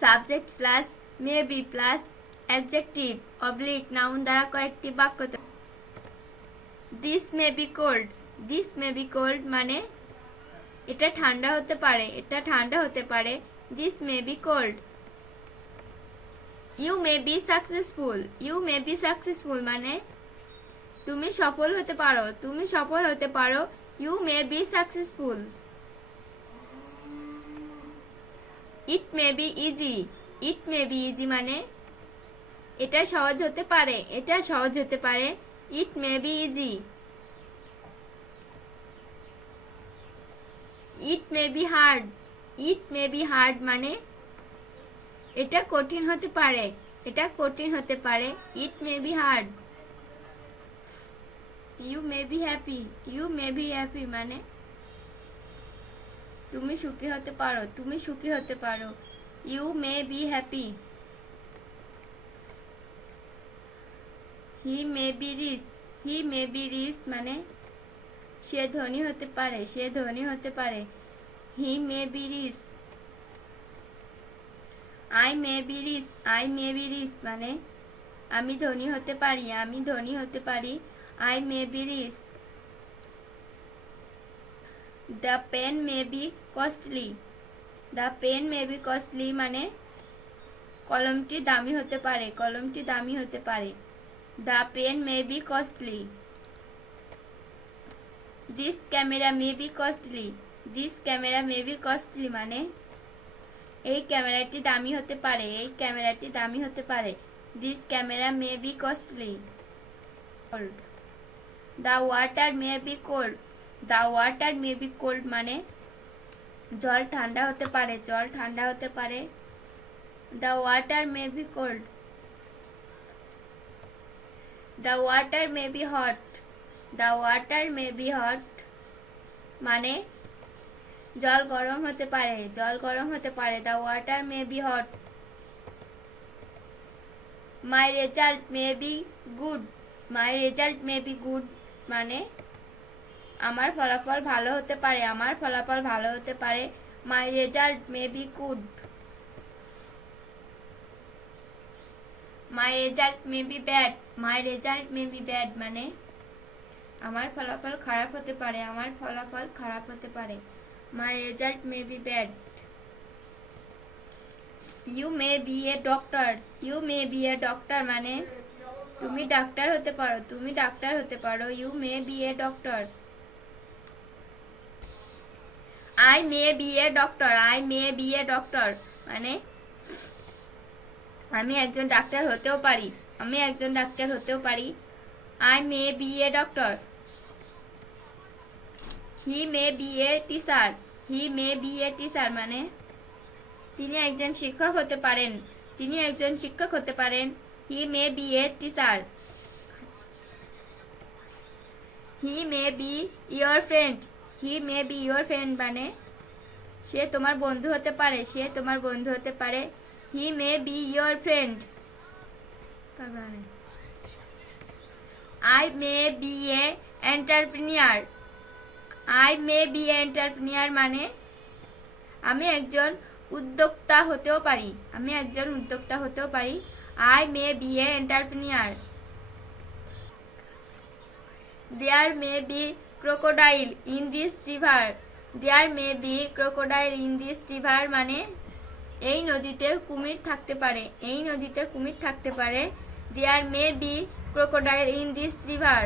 Subject plus maybe plus adjective oblique noun দ্বারা কয়েকটি বাক্য। This may be cold, this may be cold মানে এটা ঠান্ডা হতে পারে, এটা ঠান্ডা হতে পারে। This may be cold. You may be successful, you may be successful মানে তুমি সফল হতে পারো, তুমি সফল হতে পারো। You may be successful. It may be easy, it may be easy মানে এটা সহজ হতে পারে, এটা সহজ হতে পারে। It may be easy. It may be hard, it may be hard মানে এটা কঠিন হতে পারে, এটা কঠিন হতে পারে। It may be hard. You may be happy, you may be happy মানে তুমি সুখী হতে পারো, তুমি সুখী হতে পারো। You may be happy. He may be rich, he may be rich মানে সে ধনী হতে পারে, সে ধনী হতে পারে। He may be rich. I may be rich, I may be rich মানে আমি ধনী হতে পারি, আমি ধনী হতে পারি। I may be rich. The pen may be costly, the pen may be costly মানে কলমটি দামি হতে পারে, কলমটি দামি হতে পারে। The pen may be costly. This camera may be costly, this camera may be costly মানে এই ক্যামেরাটি দামি হতে পারে, এই ক্যামেরাটি দামি হতে পারে। This camera may be costly. The water May be cold, the water May be cold মানে জল ঠান্ডা হতে পারে, জল ঠান্ডা হতে পারে। The water May be cold. The water may be hot, the water may be hot মানে জল গরম হতে পারে, জল গরম হতে পারে। The water may be hot. My result may be good, my result may be good মানে আমার ফলাফল ভালো হতে পারে, আমার ফলাফল ভালো হতে পারে। My result may be good. My result may be bad, my result may be bad মানে আমার ফলাফল খারাপ হতে পারে, আমার ফলাফল খারাপ হতে পারে। My result may be bad. You may be a doctor, you may be a doctor মানে তুমি ডাক্তার হতে পারো, তুমি ডাক্তার হতে পারো। You may be a doctor. I may be a doctor, I may be a doctor মানে আমি একজন ডাক্তার হতেও পারি, আমি একজন ডাক্তার হতেও পারি। I may be a doctor. He may be a teacher, he may be a teacher মানে তিনি একজন শিক্ষক হতে পারেন, তিনি একজন শিক্ষক হতে পারেন। He may be a teacher. He may be your friend, he may be your friend মানে সে তোমার বন্ধু হতে পারে, সে তোমার বন্ধু হতে পারে। He may be your friend. I may be a entrepreneur, I may be a entrepreneur মানে আমি একজন উদ্যোক্তা হতেও পারি, আমি একজন উদ্যোক্তা হতেও পারি। I may be a entrepreneur. There may be crocodile in this river, there may be crocodile in this river মানে এই নদীতে কুমির থাকতে পারে, এই নদীতে কুমির থাকতে পারে। There may be crocodile in this river.